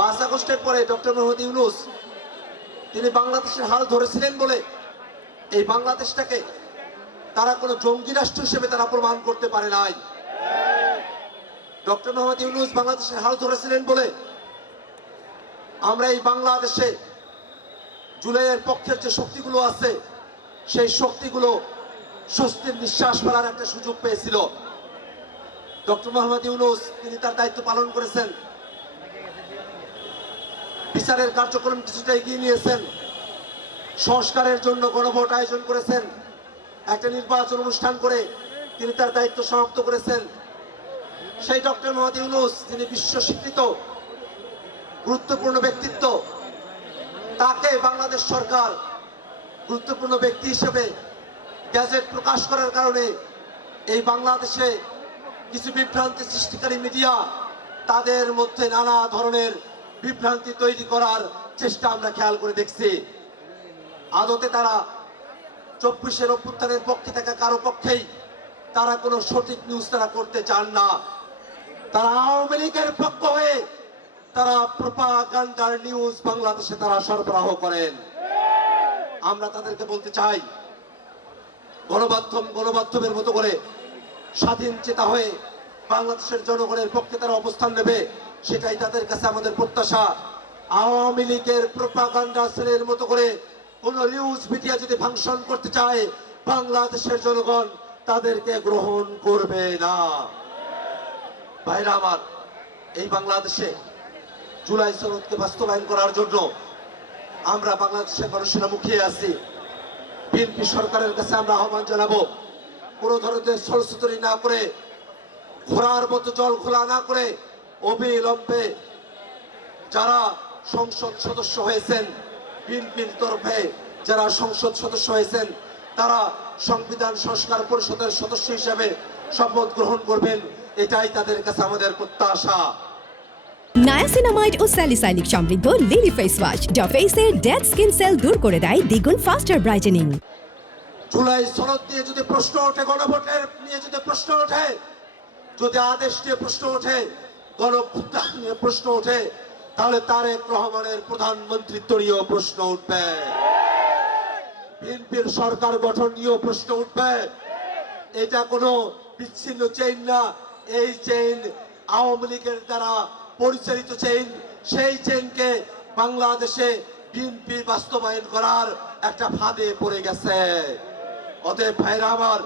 5 আগস্টের পরে ডক্টর মোহাম্মদ ইউনূস তিনি বাংলাদেশের হাল ধরেছিলেন বলে এই বাংলাদেশটাকে তারা কোনো জঙ্গি রাষ্ট্র হিসেবে তারা প্রমাণ করতে পারে নাই। ডক্টর মোহাম্মদ ইউনূস বাংলাদেশের হাল ধরেছিলেন বলে আমরা এই বাংলাদেশে জুলাইয়ের পক্ষের যে শক্তিগুলো আছে সেই শক্তিগুলো স্বস্তির নিঃশ্বাস ফেলার একটা সুযোগ পেয়েছিল। ডক্টর মোহাম্মদ ইউনূস তিনি তার দায়িত্ব পালন করেছেন, বিচারের কার্যক্রম কিছুটা এগিয়ে নিয়েছেন, সংস্কারের জন্য গণভোট আয়োজন করেছেন, একটা নির্বাচন অনুষ্ঠান করে তিনি তার দায়িত্ব সমাপ্ত করেছেন। সেই ডক্টর মোহাম্মদ ইউনূস তিনি বিশ্ব স্বীকৃত গুরুত্বপূর্ণ ব্যক্তিত্ব, তাকে বাংলাদেশ সরকার গুরুত্বপূর্ণ ব্যক্তি হিসেবে গ্যাজেট প্রকাশ করার কারণে এই বাংলাদেশে কিছু বিভ্রান্তি সৃষ্টিকারী মিডিয়া তাদের মধ্যে নানা ধরনের বিভ্রান্তি তৈরি করার চেষ্টা আমরা খেয়াল করে দেখছি। আদতে তারা 24-এর অভ্যুত্থানের পক্ষে থাকা কারো পক্ষেই তারা কোনো সঠিক নিউজ তারা করতে চান না। তারা আওয়ামী লীগের পক্ষ হয়ে তারা প্রোপাগান্ডার নিউজ বাংলাদেশে তারা সরবরাহ করেন। আমরা তাদেরকে বলতে চাই, গণমাধ্যমের মতো করে স্বাধীন চেতা হয়ে বাংলাদেশের জনগণের পক্ষে তারা অবস্থান নেবে, সেটাই তাদের কাছে আমাদের প্রত্যাশা। আওয়ামী লীগের প্রোপাগান্ডা সেলের মতো করে কোন নিউজ মিডিয়া যদি ফাংশন করতে চায়, বাংলাদেশের জনগণ তাদেরকে গ্রহণ করবে না। ভাইরা আমার, এই বাংলাদেশে জুলাই সনদকে বাস্তবায়ন করার জন্য আমরা বাংলাদেশের মানুষেরা মুখিয়ে আছি। বিএনপি সরকারের কাছে আমরা আহ্বান জানাবো, কোনো ধরনের ছলছুতরি না করে, ঘোড়ার মতো জল খোলা না করে অবিলম্বে যারা সংসদ সদস্য হয়েছেন, বিএনপির তরফে যারা সংসদ সদস্য হয়েছেন, তারা সংবিধান সংস্কার পরিষদের সদস্য হিসেবে শপথ গ্রহণ করবেন, এটাই তাদের কাছে আমাদের প্রত্যাশা। নায়াসিনামাইড ও স্যালিসাইলিক সমৃদ্ধ লিলি ফেস ওয়াশ যা ফেসের ডেড স্কিন সেল দূর করে দেয় দ্বিগুণ ফাস্টার ব্রাইটেনিং। জুলাই সনদ নিয়ে যদি প্রশ্ন ওঠে, গণভোটের নিয়ে যদি প্রশ্ন ওঠে, যদি আদেশ নিয়ে প্রশ্ন ওঠে, গণভোট নিয়ে প্রশ্ন ওঠে, তাহলে তারেক রহমানের প্রধানমন্ত্রিত্ব নিয়েও প্রশ্ন উঠবে, বিএনপির সরকার গঠন নিয়েও প্রশ্ন উঠবে। এটা কোনো বিচ্ছিন্ন চেইন না, এই চেইন আওয়ামী লীগের দ্বারা পরিচালিত চেইন। সেই চেইনকে বাংলাদেশে বিএনপি বাস্তবায়ন করার একটা ফাঁদে পড়ে গেছে। অতএব ভাইরা আমার,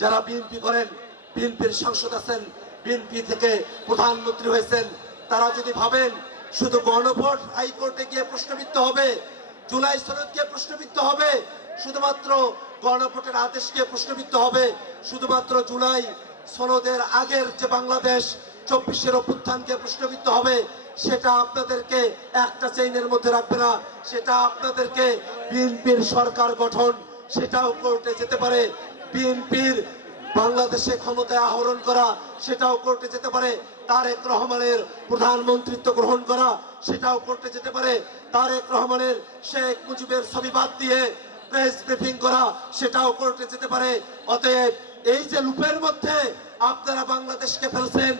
যারা বিএনপি করেন, বিএনপির সাংসদ আছেন, বিএনপি থেকে প্রধানমন্ত্রী হয়েছেন, তারা যদি ভাবেন শুধু গণভোট হাইকোর্টে গিয়ে প্রশ্নবিদ্ধ হবে, জুলাই সনদ গিয়ে প্রশ্নবিদ্ধ হবে, শুধুমাত্র গণভোটের আদেশ গিয়ে প্রশ্নবিদ্ধ হবে, শুধুমাত্র জুলাই সনদের আগের যে বাংলাদেশ 24-এর অভ্যুত্থানকে প্রশ্নবিদ্ধ হবে, সেটা আপনাদেরকে একটা চেইনের মধ্যে রাখবে না। সেটা আপনাদেরকে বিএনপির সরকার গঠন, সেটাও কোর্টে যেতে পারে। বিএনপির বাংলাদেশে ক্ষমতায় আহরণ করা, সেটাও কোর্টে যেতে পারে। তারেক রহমানের প্রধানমন্ত্রিত্ব গ্রহণ করা, সেটাও কোর্টে যেতে পারে। তারেক রহমানের শেখ মুজিবের ছবি বাদ দিয়ে প্রেস ব্রিফিং করা, সেটাও কোর্টে যেতে পারে। অতএব এই যে লুপের মধ্যে আপনারা বাংলাদেশকে ফেলছেন,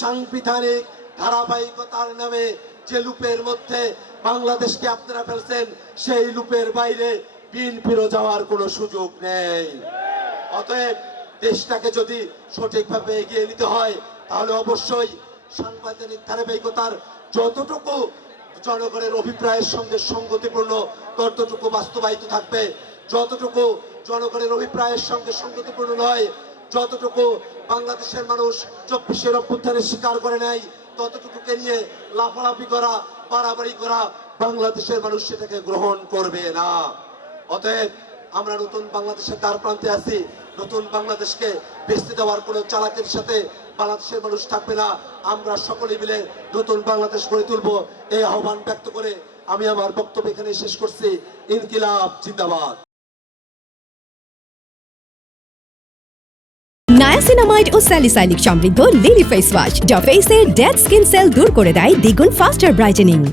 সাংবিধানিক ধারাবাহিকতার নামে যে লুপের মধ্যে বাংলাদেশকে আপনারা ফেলছেন, সেই লুপের বাইরে বিএনপিরও যাওয়ার কোনো সুযোগ নেই। অতএব দেশটাকে যদি সঠিকভাবে এগিয়ে নিতে হয়, তাহলে অবশ্যই সাংবিধানিক ধারাবাহিকতার যতটুকু জনগণের অভিপ্রায়ের সঙ্গে সঙ্গতিপূর্ণ, ততটুকু বাস্তবায়িত থাকবে। যতটুকু জনগণের অভিপ্রায়ের সঙ্গে সঙ্গতিপূর্ণ নয়, যতটুকু বাংলাদেশের মানুষ 24-এর অভ্যুত্থানের শিকার করে নেয়, ততটুকুকে নিয়ে লাফালাফি করা, বাড়াবাড়ি করা, বাংলাদেশের মানুষ সেটাকে গ্রহণ করবে না। অতএব আমরা নতুন বাংলাদেশের দ্বার প্রান্তে আছি। নতুন বাংলাদেশকে বেচতে দেওয়ার কোনো চালাকির সাথে বাংলাদেশের মানুষ থাকবে না। আমরা সকলে মিলে নতুন বাংলাদেশ গড়ে তুলব, এই আহ্বান ব্যক্ত করে আমি আমার বক্তব্য এখানে শেষ করছি। ইনকিলাব জিন্দাবাদ। নায়াসিনামাইড ও স্যালিসাইলিক সমৃদ্ধ লিলি ফেস ওয়াশ যা ফেসের ডেড স্কিন সেল দূর করে দেয় দ্বিগুণ ফাস্টার ব্রাইটেনিং।